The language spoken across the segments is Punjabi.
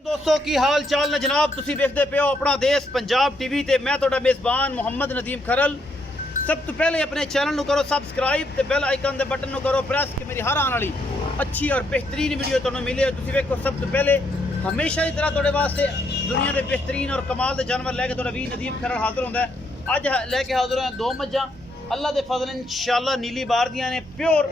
दोस्तों की हाल चाल ने जनाब तुसी देखते पे हो अपना देश पंजाब टीवी ते मैं ਤੁਹਾਡਾ मेज़बान मुहम्मद नदीम खरल। सब तो पहले अपने चैनल ਨੂੰ ਕਰੋ ਸਬਸਕ੍ਰਾਈਬ ਤੇ ਬੈਲ ਆਈਕਨ ਦੇ ਬਟਨ ਨੂੰ ਕਰੋ ਪ੍ਰੈਸ ਕਿ ਮੇਰੀ ਹਰ ਆਉਣ ਵਾਲੀ अच्छी और बेहतरीन वीडियो ਤੁਹਾਨੂੰ ਮਿਲੇ। ਤੁਸੀਂ ਵੇਖੋ सब तो पहले हमेशा की तरह ਤੁਹਾਡੇ वास्ते दुनिया के बेहतरीन और कमाल के जानवर लैके ਤੁਹਾਡਾ ਵੀਰ नदीम खरल हाजिर होंदा है। अज लैके हाजिर होया दो मज्जां अल्लाह के फजल इंशाअल्लाह नीली बार दियां ने प्योर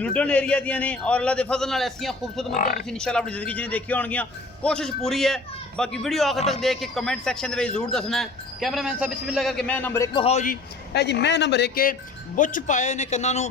लुडन एरिया दियां ने और अल्लाह के फजल नाल ऐसियां खूबसूरत मज्जां तुसीं इंशाअल्लाह अपनी जिंदगी च देखी होणगियां। कोशिश पूरी है, बाकी वीडियो आखिर तक देख के कमेंट सैक्शन में जरूर दसना है। कैमरामैन साहब बिस्मिल्लाह करके मैं नंबर 1 विखाओ जी। है जी मैं नंबर 1 के बुच पाए ने कन्नां नूं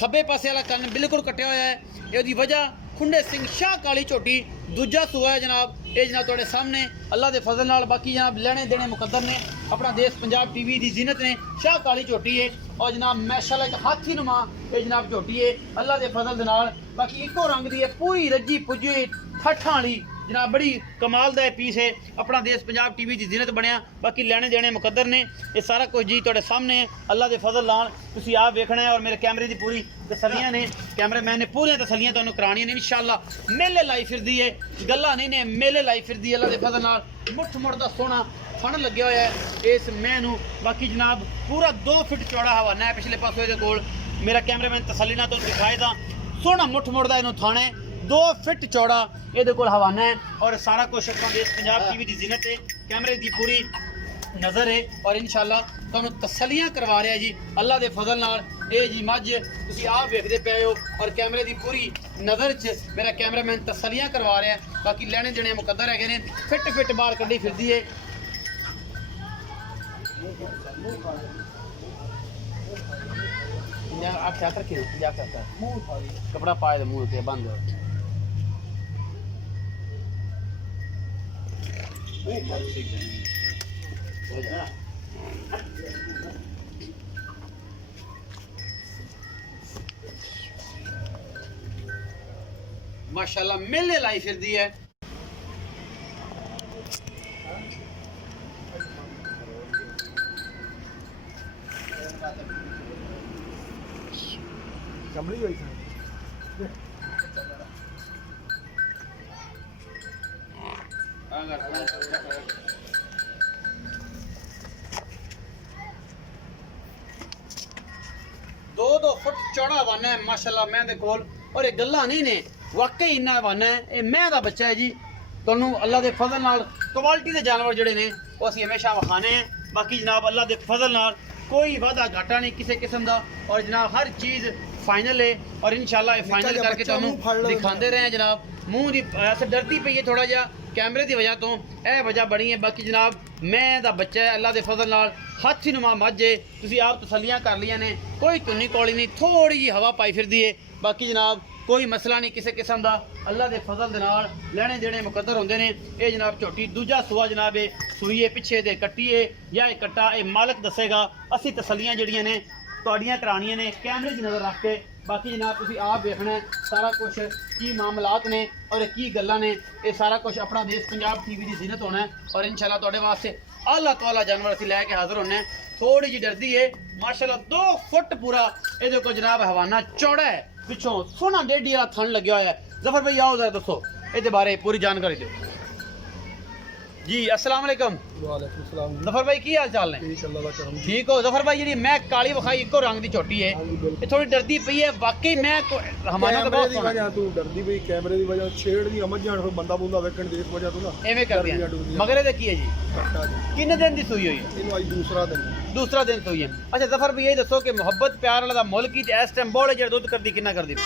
खब्बे पासे वाला कन्न बिल्कुल कट्टिया होया है। इहदी वजह खुंडे सिंह शाह काली झोटी दूजा सूआ है जनाब। ये जनाब तुहाडे सामने अल्लाह के फजल नाल बाकी जनाब लेने देने मुकद्दर ने अपना देश पंजाब टीवी की जीनत ने शाह काली झोटी है और जनाब माशाअल्लाह एक हाथी नुमा ये जनाब झोटी है अल्लाह के फजल दे नाल। बाकी इको रंग दी है पूरी रजी पुजी ठट्ठां वाली जनाब बड़ी कमाल का पीस है अपना देश पंजाब टीवी की जीनत बनया। बाकी लेने देने मुकद्दर ने ये सारा कुछ जी तुहाडे सामने है अल्लाह के फजल नाल तुसीं आप वेखना है और मेरे कैमरे की पूरी तसलियां ने कैमरामैन ने पूरी तसलियां तुहानूं कराणियां ने इंशाअल्लाह। मेले लाई फिरदी है गल्लां नहीं ने मेले लाई फिरदी है अल्लाह के फजल नाल। मुठ मुठ दा सोहना फन लग्या होया है इस मैं नूं। बाकी जनाब पूरा 2 फुट चौड़ा हवाना है पिछले पासों इहदे कोल मेरा कैमरामैन तसल्ली नाल तुहानूं दिखाए दा सोहना मुठ मुठ दा इहनूं थाना है 2 फुट चौड़ा ये हवाना है और सारा कुछ अपना देश पंजाब टीवी की जीनत है कैमरे की पूरी नज़र है और इंशाअल्लाह तुहानूं तसलियां करवा रहा है जी अल्लाह के फजल नाल। ये जी मझ तुसीं आप वेखदे पे हो और कैमरे की पूरी नज़र च मेरा कैमरामैन तसलियां करवा रहा है। बाकी लेने देने मुकद्दर है ने फिट फिट बाल कड्डी फिरदी है। आप क्या करके कपड़ा पाए मुँह से बंद माशाल्लाह मेले लाई फिरदी है। चमड़ी हुई थी दो फुट चौड़ा हवाना है माशाल्लाह मैं दे कोल और ये गल्ला नहीं ने वाकई इन्ना हवाना है। ये मैं दा बच्चा है जी तुहानूं अल्लाह के फजल नाल क्वालिटी के जानवर जिहड़े ने वो असीं हमेशा विखाने हैं। बाकी जनाब अल्लाह के फजल नाल कोई वादा घाटा नहीं किसी किस्म का और जनाब हर चीज़ फाइनल है और इंशाल्लाह फाइनल करके तुहानूं दिखाते रहे जनाब। मुँह की ऐसे डरती पई है थोड़ा जिहा कैमरे की वजह तो यह वजह बनी है। बाकी जनाब मैं दा बच्चा है अल्लाह के फजल नाल हाथी नुमा मझ है तुसीं आप तसलियां कर लिया ने कोई धुनी कौली नहीं थोड़ी जी हवा पाई फिरदी है। बाकी जनाब कोई मसला नहीं किसी किस्म का अल्लाह के फजल दे नाल लेने देने मुकद्दर होंदे ने। ये जनाब झोटी दूजा सूआ जनाब ये सूई है पिछे दे कट्टी है या कट्टा ये मालक दसेगा असी तसलियां जड़ियां ने तुहाड़ियां करानियां ने कैमरे की नज़र रख के। बाकी जनाब तुसीं आप देखना है सारा कुछ की मामलात ने और की गल्लां ने ये सारा कुछ अपना देश पंजाब टीवी की जीनत होना है और इंशाल्लाह तुहाडे वास्ते आला तो आला जानवर असीं लैके हाजिर होने। थोड़ी जी डरदी है माशाल्लाह 2 फुट पूरा ये को जनाब हवाना चौड़ा है पिछों सोना डेढ़ी वाला थन लग्या हुआ है। जफर भाई आओ जरा दसो ये बारे पूरी जानकारी दो जी। अस्सलाम वालेकुम। वालेकुम सलाम जफर भाई की हाल चाल ने? ठीक हो जफर भाई? जी मैं काली विखाई इको रंग की छोटी है ये थोड़ी डरदी पई है वाकई मैं हमारा तो बहुत सोना तू डरदी पई कैमरे की वजह छेड़ दी समझ जान फिर बंदा बुंदा वेखण दी वजह तू ना एवें कर दिया मगरे दे की है जी कितने दिन दी सूई हुई है? इनु आज दूसरा दिन सूई है। अच्छा जफर भाई ये दसो कि मोहब्बत प्यार वाला मुल की इस टाइम बोले जेड़ा दुध करदी कितना करदी?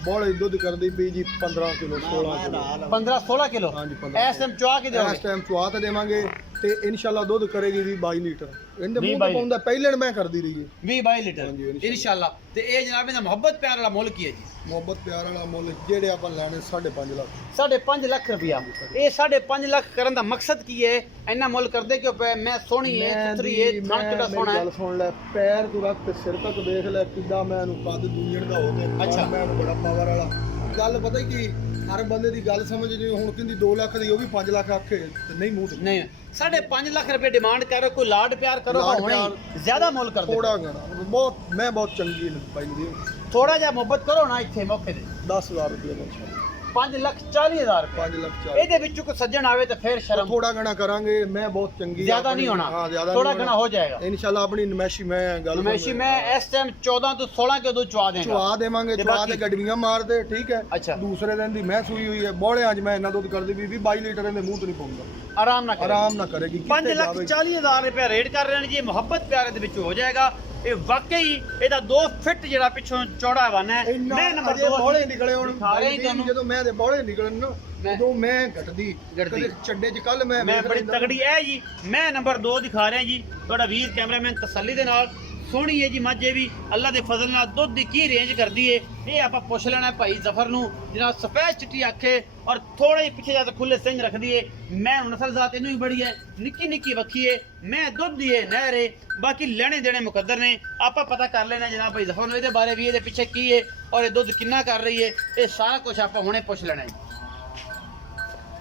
बोले दुध करदी पई जी 15 किलो 16 किलो 15-16 किलो। हां जी इस टाइम चुआ के इस टाइम चुआ ते देवांगे ते इंशाल्लाह दुध करेगी भी 22 लीटर इनदे मुंह तो पाउंदा पहले मैं करदी रही है 20-22 लीटर इंशाल्लाह। ते ए जनाब दा मोहब्बत प्यार वाला मुल की है जी? मोहब्बत प्यार वाला मुल जेड़े अपन लेने 5.5 लाख 5.5 लाख रुपया। ये 5.5 लाख करन दा मकसद की है इन्ना मुल करदे क्यों पे? मैं सोहनी है सुथरी है थन किड़ा सोहना है। गल सुन ले पैर तू रख ते सिर तक देख ले किदा मैं नु कद दुनिया दा हो गया। अच्छा मैं बड़ा पावर वाला गल पता ही की हर बंदे की गल समझ नहीं हुण किंदी 2 लाख दी वो भी 5 लाख आखे ते नहीं मुंह ते नहीं 5.5 लाख रुपए डिमांड करो कोई लाड प्यार करो ज्यादा मुल कर दे थोड़ा गना बहुत मैं बहुत चंगी पाई दी थोड़ा जा मोहब्बत करो ना इत्थे मौके ते 10,000 रुपये 5,40,000 रुपए 5 ਲੱਖ 40 ਇਹਦੇ ਵਿੱਚੋਂ ਕੋਈ ਸੱਜਣ ਆਵੇ ਤਾਂ ਫਿਰ ਸ਼ਰਮ ਥੋੜਾ ਗਣਾ ਕਰਾਂਗੇ ਮੈਂ ਬਹੁਤ ਚੰਗੀ ਜ਼ਿਆਦਾ ਨਹੀਂ ਹੋਣਾ ਹਾਂ ਜ਼ਿਆਦਾ ਥੋੜਾ ਗਣਾ ਹੋ ਜਾਏਗਾ ਇਨਸ਼ਾੱਲਾ ਆਪਣੀ ਨਮੈਸ਼ੀ ਮੈਂ ਗੱਲ ਨਮੈਸ਼ੀ ਮੈਂ ਇਸ ਟਾਈਮ 14 ਤੋਂ 16 ਕੇ ਉਦੋਂ ਚਵਾ ਦੇਗਾ ਚਵਾ ਦੇਵਾਂਗੇ ਤੇ ਚਵਾ ਬਾਕੀ- ਦੇ ਗੱਡੀਆਂ ਮਾਰਦੇ ਠੀਕ ਹੈ ਅੱਛਾ। ਦੂਸਰੇ ਦਿਨ ਦੀ ਮੈਂ ਸੂਈ ਹੋਈ ਹੈ ਬੋਲਿਆਂ 'ਚ ਮੈਂ ਇੰਨਾ ਦੁੱਧ ਕਰਦੀ ਵੀ 22 ਲੀਟਰ ਇਹਦੇ ਮੂੰਹ ਤੋਂ ਨਹੀਂ ਪਾਉਂਦਾ ਆਰਾਮ ਨਾਲ ਕਰੇਗੀ। ਆਰਾਮ ਨਾਲ ਕਰੇਗੀ 5,40,000 ਰੁਪਏ ਰੇਟ ਕਰ ਰਹੇ ਨੇ ਜੀ ਇਹ ਮੁਹੱਬਤ ਪਿਆਰੇ ਦੇ ਵਿੱਚ ਹੋ ਜਾਏਗਾ ਇਹ ਵਾਕਈ ਇਹਦਾ 2 ਫਿੱਟ ਜਿਹੜਾ ਪਿੱਛੋਂ ਚੌੜਾ ਹਵਾਨਾ ਹੈ ਮੈਂ ਨੰਬਰ 2 ਬੋਲੇ ਨਿਕਲੇ ਹੁਣ ਦਿਖਾ ਰਿਹਾ ਜੀ ਤੁਹਾਨੂੰ। ਜਦੋਂ ਮੈਂ ਦੇ ਬੋਲੇ ਨਿਕਲਣ ਨਾ ਉਦੋਂ ਮੈਂ ਘਟਦੀ ਕਦੇ ਚੱਡੇ 'ਚ ਕੱਲ ਮੈਂ ਮੈਂ ਬੜੀ ਤਗੜੀ ਹੈ ਜੀ ਮੈਂ ਨੰਬਰ 2 ਦਿਖਾ ਰਿਹਾ ਜੀ ਤੁਹਾਡਾ ਵੀਰ ਕੈਮਰਾਮੈਨ ਤਸੱਲੀ ਦੇ ਨਾਲ ਸੋਹਣੀ ਹੈ ਜੀ ਮੱਝ ਇਹ ਵੀ ਅੱਲਾ ਦੇ ਫਜ਼ਲ ਨਾਲ ਦੁੱਧ ਦੀ ਕੀ ਰੇਂਜ ਕਰਦੀ ਏ ਇਹ ਆਪਾਂ ਪੁੱਛ ਲੈਣਾ ਭਾਈ ਜ਼ਫਰ ਨੂੰ ਜਿਹਨਾਂ ਸਫੈਦ ਚਿੱਟੀ ਅੱਖੇ ਔਰ ਥੋੜਾ ਹੀ ਪਿੱਛੇ ਜਾ ਕੇ ਖੁੱਲੇ ਸਿੰਜ ਰੱਖਦੀ ਏ ਮੈਂ ਨਸਲ ਜ਼ਾਤ ਇਹਨੂੰ ਵੀ ਬੜੀ ਹੈ ਨਿੱਕੀ ਨਿੱਕੀ ਵੱਖੀ ਏ ਮੈਂ ਦੁੱਧ ਦੀ ਏ ਨਹਿਰ ਏ ਬਾਕੀ ਲੈਣੇ ਦੇਣੇ ਮੁਕੱਦਰ ਨੇ ਆਪਾਂ ਪਤਾ ਕਰ ਲੈਣਾ ਜਨਾਬ ਭਾਈ ਜ਼ਫਰ ਨੂੰ ਇਹਦੇ ਬਾਰੇ ਵੀ ਇਹਦੇ ਪਿੱਛੇ ਕੀ ਏ ਔਰ ਇਹ ਦੁੱਧ ਕਿੰਨਾ ਕਰ ਰਹੀ ਏ ਇਹ ਸਾਰਾ ਕੁਝ ਆਪਾਂ ਹੁਣੇ ਪੁੱਛ ਲੈਣਾ ਹੈ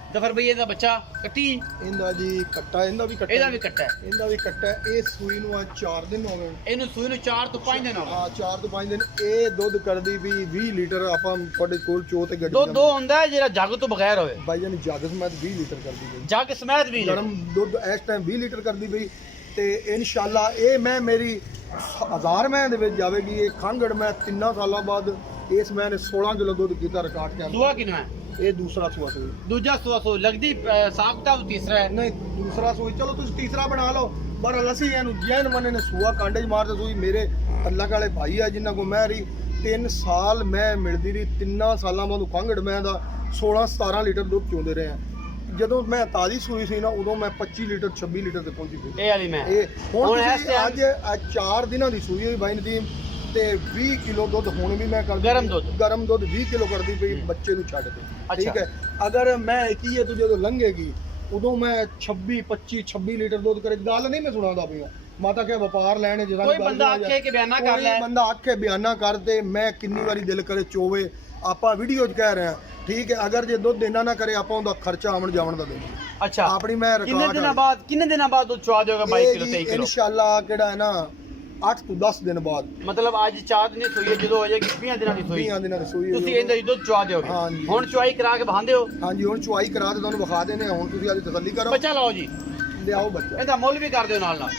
ਜ਼ਫਰ ਭਈ ਇਹਦਾ ਬੱਚਾ ਕੱਟੀ ਇਹਦਾ ਜੀ ਕੱਟਾ ਇਹਦਾ ਵੀ ਕੱਟਾ ਇਹਦਾ ਵੀ ਕੱਟਾ ਹੈ ਇਹਦਾ ਵੀ ਕੱਟਾ ਇਹ ਸੂਈ ਨੂੰ ਆ 4 ਦਿਨ ਹੋ ਗਏ ਇਹਨੂੰ ਸੂਈ ਨੂੰ 4 ਤੋਂ 5 ਦਿਨ ਹੋ ਗਏ ਹਾਂ 4 ਤੋਂ 5 ਦਿਨ ਇਹ ਦੁੱਧ ਕਰਦੀ ਵੀ 20 ਲੀਟਰ ਆਪਾਂ ਤੁਹਾਡੇ ਕੋਲ ਚੋ ਤੇ ਗੱਡੀ ਦੁੱਧ ਉਹ ਹੁੰਦਾ ਹੈ ਜਿਹੜਾ ਜੱਗ ਤੋਂ ਬਗੈਰ ਹੋਵੇ ਬਾਈ ਜਾਨ ਜੱਗ ਸਮੇਤ 20 ਲੀਟਰ ਕਰਦੀ ਪਈ ਜੱਗ ਸਮੇਤ ਵੀ ਗਰਮ ਦੁੱਧ ਇਸ ਟਾਈਮ 20 ਲੀਟਰ ਕਰਦੀ ਪਈ ਤੇ ਇਨਸ਼ਾਅੱਲਾ ਇਹ ਮੈਂ ਮੇਰੀ 1000 ਮੈਂ ਦੇ ਵਿੱਚ ਜਾਵੇਗੀ ਇਹ ਖੰਗੜ ਮੈਂ 3 ਸਾਲਾਂ ਬਾਅਦ ਇਸ ਮੈਂ ਨੇ 16 ਕਿਲੋ ਦੁੱਧ ਕੀਤਾ ਰਿਕਾਰਡ ਕੇ ਸੂਆ ਕਿੰਨਾ ਹੈ ਇਹ ਦੂਸਰਾ ਸੂਆ ਸੀ ਦੂਜਾ ਸੂਆ ਸੋ ਲੱਗਦੀ ਸਾਖਤਾ ਤੀਸਰਾ ਹੈ ਨਹੀਂ ਦੂਸਰਾ ਸੂਈ ਚਲੋ ਤੁਸੀਂ ਤੀਸਰਾ ਬਣਾ ਲਓ ਪਰ ਲੱਸੀ ਇਹਨੂੰ ਜੈਨ ਮਨੇ ਨੇ ਸੂਆ ਕਾਂਡੇ 'ਚ ਮਾਰਦੇ ਸੂਈ ਮੇਰੇ ਅੱਲਾਹ ਵਾਲੇ ਭਾਈ ਆ ਜਿਨ੍ਹਾਂ ਕੋ ਮੈਂ ਰਹੀ 3 ਸਾਲ ਮੈਂ ਮਿਲਦੀ ਰਹੀ 3 ਸਾਲਾਂ ਬਾਅਦ ਖੰਗੜ ਮੈਂ ਦਾ 16-17 ਲੀਟਰ ਦੁੱਧ ਚੋਂਦੇ ਰਹੇ ਆ ਜਦੋਂ ਮੈਂ ਤਾਜ਼ੀ ਸੂਈ ਸੀ ਨਾ ਉਦੋਂ ਮੈਂ 25 ਲੀਟਰ 26 ਲੀਟਰ ਤੇ ਪਹੁੰਚੀ ਸੀ ਇਹ ਵਾਲੀ ਮੈਂ ਇਹ ਹੁਣ ਇਸ ਤੁਸੀਂ time ਅੱਜ 4 ਦਿਨਾਂ ਦੀ ਸੂਈ ਹੋਈ ਬਾਈ ਨਦੀਮ ਤੇ 20 ਕਿਲੋ ਦੁੱਧ ਹੁਣ ਵੀ ਮੈਂ ਕਰਦੀ ਗਰਮ ਦੁੱਧ 20 ਕਿਲੋ ਕਰਦੀ ਪਈ ਬੱਚੇ ਨੂੰ ਛੱਡ ਕੇ ਠੀਕ ਹੈ ਅਗਰ ਮੈਂ ਕੀ ਹੈ ਤੂੰ ਜਦੋਂ ਲੰਘੇਗੀ ਉਦੋਂ ਮੈਂ 26 25 26 ਲੀਟਰ ਦੁੱਧ ਕਰੇ ਗੱਲ ਨਹੀਂ ਮੈਂ ਸੁਣਾਉਂਦਾ ਪਿਆ ਮਾਤਾ ਕੇ ਵਪਾਰ ਲੈਣੇ ਜਿਹੜਾ ਕੋਈ ਬੰਦਾ ਆਖੇ ਕਿ ਬਿਆਨਾ ਕਰ ਲੈ ਕੋਈ ਬੰਦਾ ਆਖੇ ਬਿਆਨਾ ਕਰਦੇ ਮੈਂ ਕਿੰਨੀ ਵਾਰੀ ਦਿਲ ਕਰੇ ਚੋਵੇ ਆਪਾਂ ਵੀਡੀਓ 'ਚ ਕਹਿ ਰਹੇ ਹਾਂ ਠੀਕ ਹੈ ਅਗਰ ਜੇ ਦੁੱਧ ਦੇਣਾ ਨਾ ਕਰੇ ਆਪਾਂ ਉਹਦਾ ਖਰਚਾ ਆਉਣ ਜਾਵਣ ਦਾ ਦੇਣਾ ਅੱਛਾ ਆਪਣੀ ਮੈਂ ਕਿੰਨੇ ਦਿਨਾਂ ਬਾਅਦ ਦੁੱਧ ਚਵਾ ਦੇਗਾ 22 ਕਿਲੋ 23 ਕਿਲੋ ਇਨਸ਼ਾਅੱਲਾ ਕਿਹੜਾ ਹੈ ਨਾ 8 ਤੋਂ 10 ਦਿਨ ਬਾਅਦ ਮਤਲਬ ਅੱਜ 4 ਦਿਨ ਦੀ ਸੂਈ ਹੈ ਜਦੋਂ ਹੋ ਜਾਏਗੀ 20 ਦਿਨਾਂ ਦੀ ਸੂਈ 20 ਦਿਨਾਂ ਦੀ ਸੂਈ ਤੁਸੀਂ ਇਹਦਾ ਦੁੱਧ ਚਵਾ ਦਿਓਗੇ ਹਾਂਜੀ। ਹੁਣ ਚਵਾਈ ਕਰਾ ਕੇ ਬਹਾਂਦੇ ਹੋ ਹਾਂਜੀ ਹੁਣ ਚੁਆਈ ਕਰਾ ਤੇ ਤੁਹਾਨੂੰ ਵਿਖਾ ਦੇਣੇ ਹੁਣ ਤੁਸੀਂ ਅੱਜ ਤਸੱਲੀ ਕਰੋ ਬੱਚਾ ਲਾਓ ਜੀ ਲਿਆਓ ਬੱਚਾ ਇਹਦਾ ਮੁੱਲ ਵੀ ਕਰ ਦਿਓ ਨਾਲ ਨਾਲ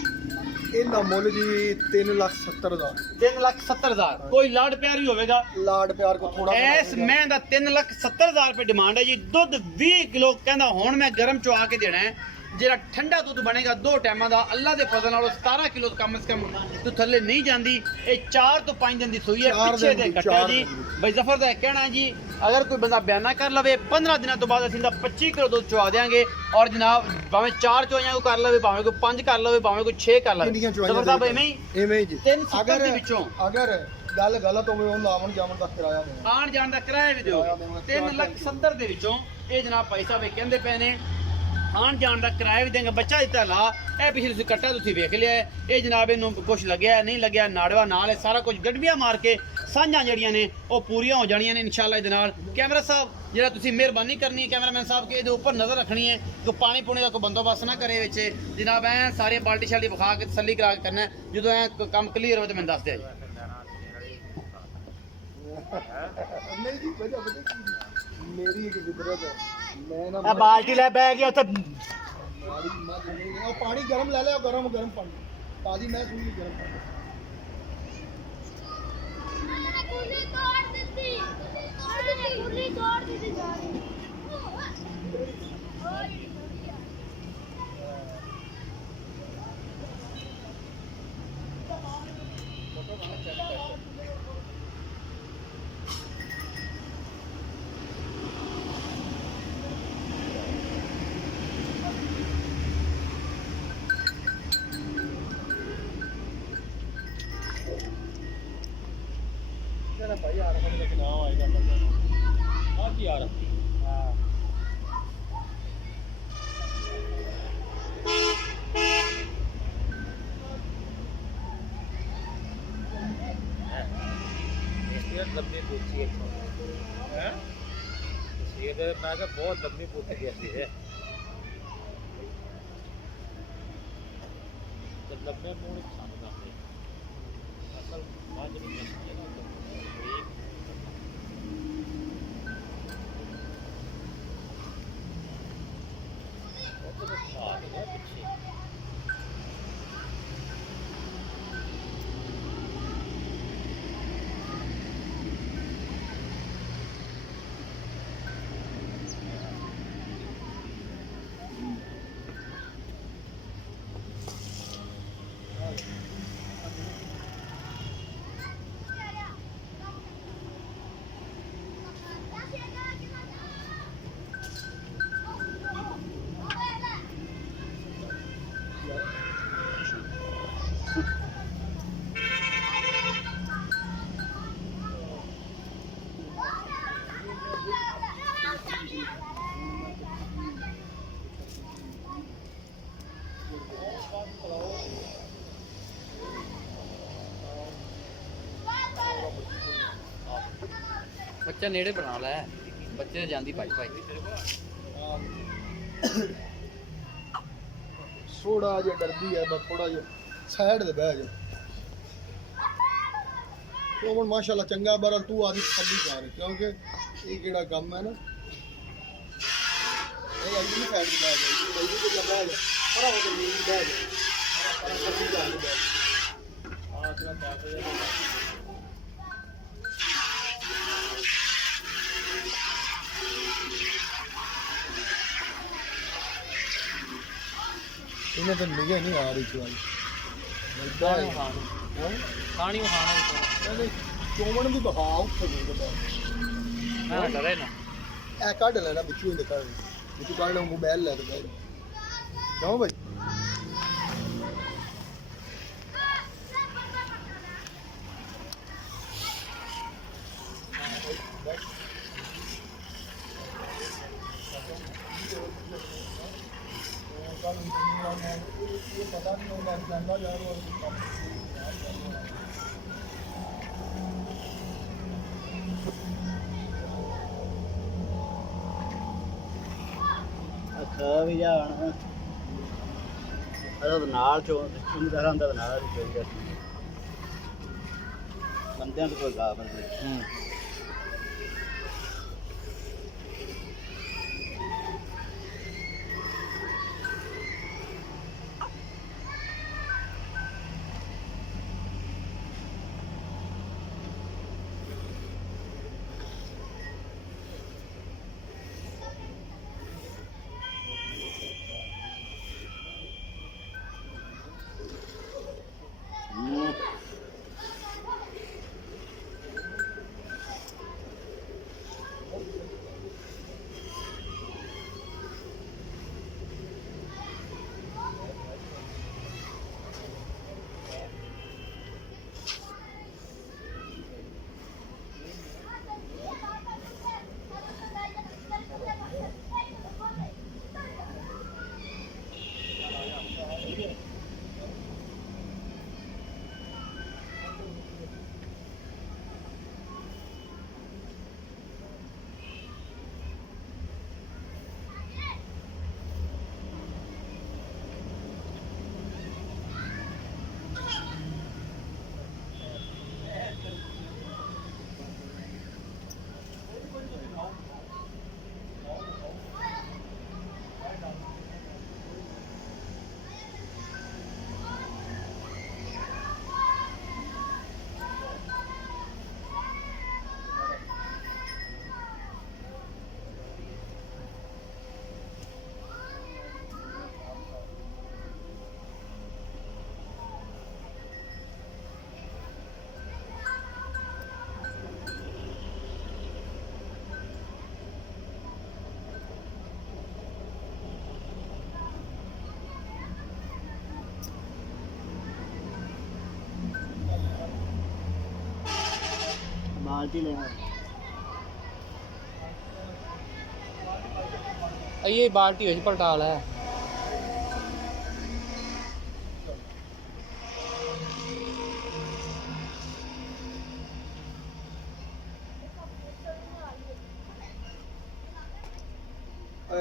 ਇਹਦਾ ਮੁੱਲ ਜੀ 3,70,000 3,70,000 ਕੋਈ ਲਾਡ ਪਿਆਰ ਵੀ ਹੋਵੇਗਾ ਲਾਡ ਪਿਆਰ ਕੋ ਥੋੜਾ ਐਸ ਮੈਂ ਦਾ 3,70,000 ਰੁਪਏ ਡਿਮਾਂਡ ਹੈ ਜੀ ਦੁੱਧ 20 ਕਿਲੋ ਕਹਿੰਦਾ ਹੁਣ ਮੈਂ ਗਰਮ ਚਵਾ ਕੇ ਦੇਣਾ ਹੈ ਜਿਹੜਾ ਠੰਡਾ ਦੁੱਧ ਬਣੇਗਾ 2 ਟਾਈਮਾਂ ਦਾ ਅੱਲਾ ਦੇ ਫਜ਼ਲ ਨਾਲ 17 ਕਿਲੋ ਕਮ ਸੇ ਕਮ ਤੋਂ ਥੱਲੇ ਨਹੀਂ ਜਾਂਦੀ ਇਹ 4 ਤੋਂ 5 ਦਿਨ ਦੀ ਸੂਈ ਹੈ ਪਿੱਛੇ ਦੇ ਕੱਟਾ ਜੀ ਬਈ ਜ਼ਫਰ ਦਾ ਕਹਿਣਾ ਹੈ ਜੀ ਅਗਰ ਕੋਈ ਬੰਦਾ ਬਿਆਨਾ ਕਰ ਲਵੇ 15 ਦਿਨਾਂ ਤੋਂ ਬਾਅਦ ਅਸੀਂ ਦਾ 25 ਕਿਲੋ ਦੁੱਧ ਚਵਾ ਦੇਾਂਗੇ ਔਰ ਜਨਾਬ ਭਾਵੇਂ 4 ਚੋਈਆਂ ਕੋ ਕਰ ਲਵੇ ਭਾਵੇਂ ਕੋਈ 5 ਕਰ ਲਵੇ ਭਾਵੇਂ ਕੋਈ 6 ਕਰ ਲਵੇ ਜ਼ਫਰ ਦਾ ਬਈ ਐਵੇਂ ਜੀ 370 ਦੇ ਵਿੱਚੋਂ ਅਗਰ ਗੱਲ ਗਲਤ ਹੋਵੇ ਉਹ ਆਵਣ ਜਾਵਣ ਦਾ ਕਿਰਾਇਆ ਦੇਣਾ ਆਣ ਜਾਣ ਦਾ ਕਿਰਾਇਆ ਵੀ ਦਿਓ 3,70,000 ਦੇ ਵਿੱਚੋਂ ਇਹ ਜਨਾਬ ਭਾਈ ਸਾਹਿਬ ਕਹਿੰਦੇ ਪਏ ਨੇ ਆਣ ਜਾਣ ਦਾ ਕਿਰਾਇਆ ਵੀ ਦੇਂਗੇ ਬੱਚਾ ਦਿੱਤਾ ਲਾ ਇਹ ਪਿਛਲੇ ਤੁਸੀਂ ਕੱਟਾ ਤੁਸੀਂ ਵੇਖ ਲਿਆ ਇਹ ਜਨਾਬ ਇਹਨੂੰ ਕੁਝ ਲੱਗਿਆ ਨਹੀਂ ਲੱਗਿਆ ਨਾੜਵਾ ਨਾਲ ਹੈ ਸਾਰਾ ਕੁਝ ਗੱਡਵੀਆਂ ਮਾਰ ਕੇ ਸਾਂਝਾਂ ਜਿਹੜੀਆਂ ਨੇ ਉਹ ਪੂਰੀਆਂ ਹੋ ਜਾਣੀਆਂ ਨੇ ਇਨਸ਼ਾਅੱਲਾ ਇਹਦੇ ਨਾਲ ਕੈਮਰਾ ਸਾਹਿਬ ਜਿਹੜਾ ਤੁਸੀਂ ਮਿਹਰਬਾਨੀ ਕਰਨੀ ਹੈ ਕੈਮਰਾਮੈਨ ਸਾਹਿਬ ਕਿ ਇਹਦੇ ਉੱਪਰ ਨਜ਼ਰ ਰੱਖਣੀ ਹੈ ਕਿ ਪਾਣੀ ਪੂਣੀ ਦਾ ਕੋਈ ਬੰਦੋਬਸਤ ਨਾ ਕਰੇ ਵਿੱਚ ਜਨਾਬ ਐ ਸਾਰੇ ਬਾਲਟੀ ਸ਼ਾਲਟੀ ਵਿਖਾ ਕੇ ਤਸੱਲੀ ਕਰਾ ਕੇ ਕਰਨਾ ਜਦੋਂ ਐ ਕੰਮ ਕਲੀਅਰ ਹੋਵੇ ਤਾਂ ਮੈਨੂੰ ਦੱਸ ਦਿਆ ਜੀ ਨਹੀਂ ਜੀ ਵਜ੍ਹਾ ਮੇਰੀ ਇੱਕ ਗੁਜ਼ਰਤ ਹੈ ਮੈਂ ਨਾ ਆ ਬਾਲਟੀ ਲੈ ਬੈ ਗਿਆ ਉੱਥੇ ਉਹ ਪਾਣੀ ਗਰਮ ਲੈ ਲਿਆ ਗਰਮ ਪਾਣੀ ਤਾਜੀ ਮੈਂ ਸੂਈ ਗਰਮ ਪਾਣੀ ਕੁਲੀ ਤੋੜ ਦਿੱਤੀ ਜਾ ਰਹੀ ਭਾਈ ਆ ਰਹਾ ਹੈ ਨਾ ਆਏਗਾ ਆ ਕੀ ਆ ਰਹਾ ਹਾਂ लंबी पूछी है ये मैं बहुत लंबी पूछी जाती है जब लंबे मूड खाना असल ਬੱਚਾ ਨੇੜੇ ਬਣਾ ਲੈ ਬੱਚੇ ਜਾਂਦੀ ਭਾਈ ਭਾਈ ਥੋੜਾ ਜਿਹਾ ਡਰਦੀ ਹੈ ਬਸ ਥੋੜਾ ਜਿਹਾ ਸਾਈਡ ਤੇ ਬਹਿ ਜਾ ਉਹ ਹੁਣ ਮਾਸ਼ਾਅੱਲਾ ਚੰਗਾ ਬਰਲ ਤੂੰ ਆਦੀ ਸੱਬੀ ਕਰ ਕਿਉਂਕਿ ਇਹ ਕਿਹੜਾ ਕੰਮ ਹੈ ਨਾ ਇਹ ਆਈ ਨਹੀਂ ਸਾਈਡ ਤੇ ਬਹਿ ਜਾ ਇਹ ਤੇ ਬਹਿ ਜਾ ਪਰ ਉਹ ਤੇ ਨਹੀਂ ਬਹਿ ਜਾ ਪਰ ਸੱਬੀ ਕਰ ਬਹਿ ਜਾ ਆ ਤੇਰਾ ਚਾਚਾ ਜੀ ਇਹਨੇ ਤਾਂ ਨਿਗੇ ਨਹੀਂ ਆ ਰਹੀ ਚਵਾਈ ਖਾਣੀ ਖਾਣੀ ਨਹੀਂ ਚੋਮਣ ਦੀ ਬਹਾ ਉੱਥੇ ਨਹੀਂ ਬਤਾ ਨਾ ਡਰੇ ਨਾ ਇਹ ਕੱਢ ਲੈਣਾ ਵਿੱਚੋਂ ਹੀ ਦਿਖਾ ਵਿੱਚੋਂ ਕੱਢ ਲੈ ਮੋਬਾਈਲ ਲੈ ਦੇ ਕਿਉਂ ਭਾਈ ਪਤਾ ਨਹੀਂ ਹੁੰਦਾ ਜਾਂਦਾ ਜਾ ਰਿਹਾ ਖਾ ਵੀ ਜਾਣ ਅਦਾ ਨਾਲ ਚੁੰਮਦਾਰਾਂ ਦਾ ਨਾਲ ਹੀ ਚਾਹੀਦਾ ਬੰਦਿਆਂ ਤੋਂ ਕੋਈ ਗਾ ਬੰਦੇ बाल्टी लेना ये बाल्टी होई पलटाल है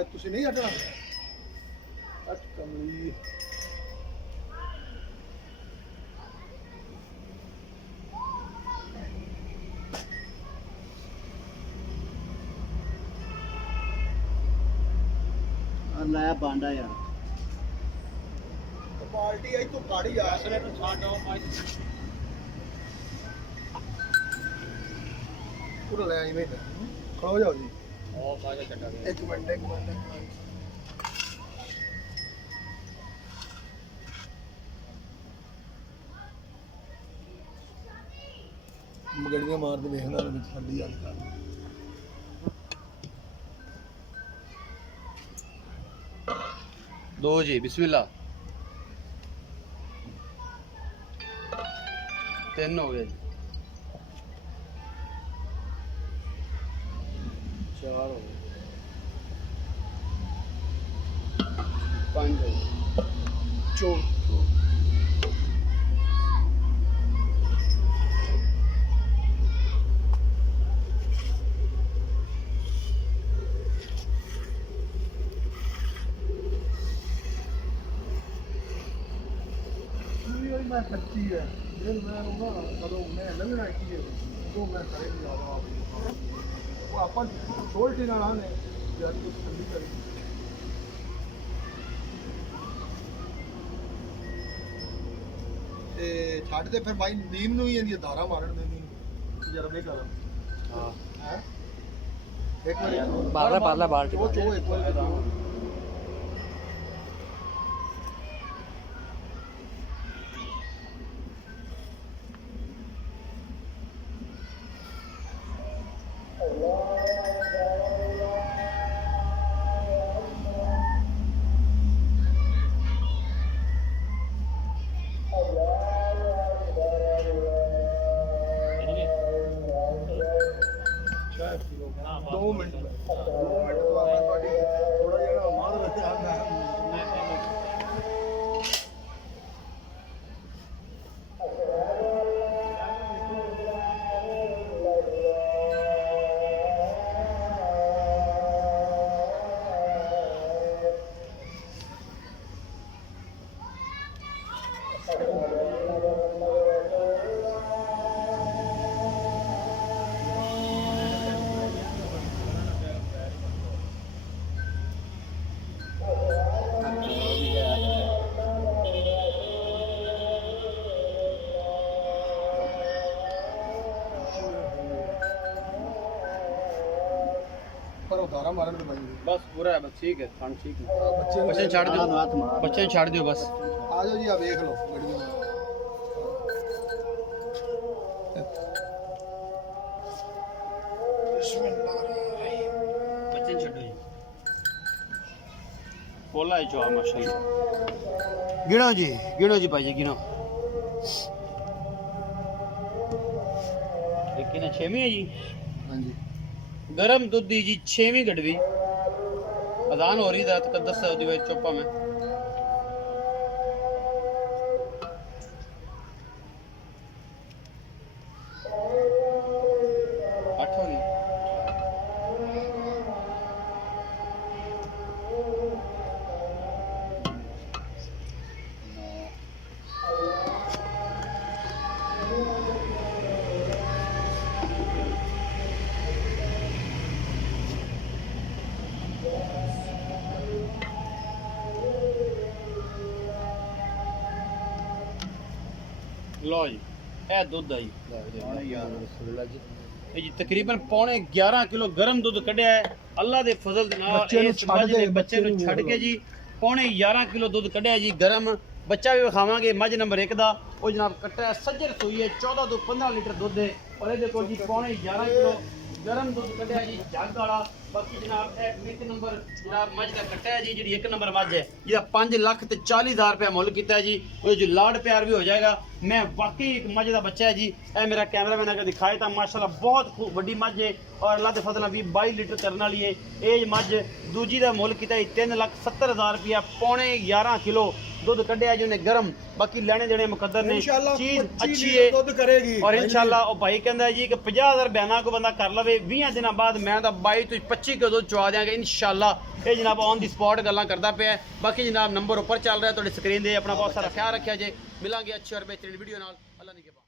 ਤੁਸੀਂ ਨਹੀਂ ਹਟਣਾ ਅੱਠ ਕਮਲੀ लाया बांडा यार बाल्टी आई तो गाड़ी आ ਅਸਲੇ ਨੂੰ ਛੱਡ ਆਓ ਭਾਈ पूरा ले आई में खड़ो जाओ जी ਉਹ ਭਾਈ ਚੱਟਾ ਗਿਆ एक मिनट मगड़ियां मार के देखना ਵਿੱਚ ਠੰਡੀ ਆ दो जी बिस्मिल्लाह तीन हो गए जी चार हो गए पाँच हो गए चोर ਮੈਂ ਸੱਚੀ ਹੈ ਜੇ ਮੈਂ ਉਹ ਨਾ ਕਦੋਂ ਮੈਂ ਲੰਘਣਾ ਕੀ ਹੈ ਉਹ ਮੈਂ ਕਰੇ ਨਹੀਂ ਆਵਾ ਉਹ ਆਪਾਂ ਛੋਲਟੀ ਨਾਲ ਆਨੇ ਜਦ ਕੁਝ ਠੰਡੀ ਕਰੀ ਤੇ ਛੱਡ ਦੇ ਫਿਰ ਬਾਈ ਨੀਮ ਨੂੰ ਹੀ ਇਹਦੀਆਂ ਧਾਰਾਂ ਮਾਰਨ ਦੇ ਨਹੀਂ ਤਜਰਬੇ ਕਰ हाँ ਹੈ ਇੱਕ ਵਾਰੀ पारला बाल्टी ਉਹ ਚੋ ਇੱਕ ਵਾਰੀ ਦੋ ਮਿੰਟ ਤੋਂ ਆਪਾਂ ਤੁਹਾਡੀ ਥੋੜਾ ਜਿਹਾ ਮਾਦ ਵਿੱਚ ਆਉਂਦਾ ਪਰ ਉਹ ਧਾਰਾਂ ਮਾਰਨ ਦੇ ਬਾਈ बस पूरा है बस ठीक है खान ठीक है ਬੱਚੇ ਨੂੰ बच्चे छाड़ दो बच्चे छाड़ दियो बस ਆ ਜਾਓ ਜੀ ਆ ਵੇਖ ਲਓ ਗੱਡੀਆਂ बच्चे छाड़ो जी पोला है जो माशाल्लाह गिनो जी भाई गिनो लेकिन 6वीं है जी ਹਾਂਜੀ गरम दूध दी जी 6वीं गड़वी अजान हो रही है तकद्दस सऊदी भाई चौपा में आठ हो गई लो जी ਇਹ ਦੁੱਧ ਆ ਜੀ ਇਹ ਜੀ ਤਕਰੀਬਨ ਪੌਣੇ 11 ਕਿਲੋ ਗਰਮ ਦੁੱਧ ਕੱਢਿਆ ਹੈ ਅੱਲਾ ਦੇ ਫਜ਼ਲ ਦੇ ਨਾਲ ਬੱਚੇ ਨੂੰ ਇਸ ਛੱਡ ਮੱਝ ਦੇ ਦੇ, ਬੱਚੇ ਨੂੰ ਬੱਚੇ ਛੱਡ ਨੂੰ ਕੇ ਜੀ ਪੌਣੇ 11 ਕਿਲੋ ਦੁੱਧ ਕੱਢਿਆ ਜੀ ਗਰਮ ਬੱਚਾ ਵੀ ਵਿਖਾਵਾਂਗੇ ਮੱਝ ਨੰਬਰ 1 ਦਾ ਉਹ ਜਨਾਬ ਕੱਟਿਆ ਸੱਜਰ ਸੂਈ ਹੈ 14 ਤੋਂ 15 ਲੀਟਰ ਦੁੱਧ ਹੈ ਔਰ ਇਹਦੇ ਕੋਲ ਜੀ ਪੌਣੇ 11 ਕਿਲੋ ਗਰਮ ਦੁੱਧ ਕੱਢਿਆ ਜੀ ਜੱਗ ਵਾਲਾ ਬਾਕੀ ਜਨਾਬ ਇਹ ਇੱਕ ਨੰਬਰ ਜਨਾਬ ਮੱਝ ਦਾ ਕੱਟਿਆ ਜੀ ਜਿਹੜੀ ਇੱਕ ਨੰਬਰ ਮੱਝ ਹੈ ਜਿਹਦਾ 5 ਲੱਖ ਤੇ 40,000 ਰੁਪਏ ਮੁੱਲ ਕੀਤਾ ਜੀ ਉਹ ਜੋ ਲਾਡ ਪਿਆਰ ਵੀ ਹੋ ਜਾਏਗਾ ਮੈਂ ਵਾਕਈ ਇੱਕ ਮੱਝ ਦਾ ਬੱਚਾ ਹੈ ਜੀ ਇਹ ਮੇਰਾ ਕੈਮਰਾਮੈਨ ਅਗਰ ਦਿਖਾਏ ਤਾਂ ਮਾਸ਼ਾਅੱਲਾ ਬਹੁਤ ਵੱਡੀ ਮੱਝ ਹੈ ਔਰ ਅੱਲਾ ਦੇ ਫਜ਼ਲ ਨਾਲ 22 ਲੀਟਰ ਕਰਨ ਵਾਲੀ ਹੈ ਇਹ ਮੱਝ ਦੂਜੀ ਦਾ ਮੁੱਲ ਕੀਤਾ ਜੀ 3,70,000 ਰੁਪਇਆ ਪੌਣੇ 11 ਕਿਲੋ ਦੁੱਧ ਕੱਢਿਆ ਜੀ ਉਹਨੇ ਗਰਮ ਬਾਕੀ ਲੈਣੇ ਦੇਣੇ ਮੁਕੱਦਰ ਨੇ ਇਨਸ਼ਾਅੱਲਾ ਚੀਜ਼ 25 ਅੱਛੀ ਲੀਟਰ ਹੈ ਦੁੱਧ ਕਰੇਗੀ ਔਰ ਇਨਸ਼ਾਅੱਲਾ ਉਹ ਭਾਈ ਕਹਿੰਦਾ ਜੀ ਕਿ 50,000 ਬਿਆਨਾ ਕੋ ਬੰਦਾ ਕਰ ਲਵੇ 20 ਦਿਨਾਂ ਬਾਅਦ ਮੈਂ ਤਾਂ 22 ਤੋਂ 25 ਕਿਲੋ ਦੁੱਧ ਚਵਾ ਦਿਆਂਗਾ ਇਨਸ਼ਾਅੱਲਾ ਇਹ ਜਨਾਬ ਔਨ ਦੀ ਸਪੌਟ ਗੱਲਾਂ ਕਰਦਾ ਪਿਆ ਹੈ। ਬਾਕੀ ਜਨਾਬ ਨੰਬਰ ਉੱਪਰ ਚੱਲ ਰਿਹਾ ਤੁਹਾਡੀ ਸਕਰੀਨ ਦੇ ਆਪਣਾ ਬਹੁਤ ਸਾਰਾ ਖਿਆਲ ਰੱਖਿਆ ਜੇ ਮਿਲਾਂਗੇ ਅੱਛੀ ਔਰ ਬਿਹਤਰੀਨ ਵੀਡੀਓ ਨਾਲ ਅੱਲਾ ਨਿਗਹਿਬਾਨ।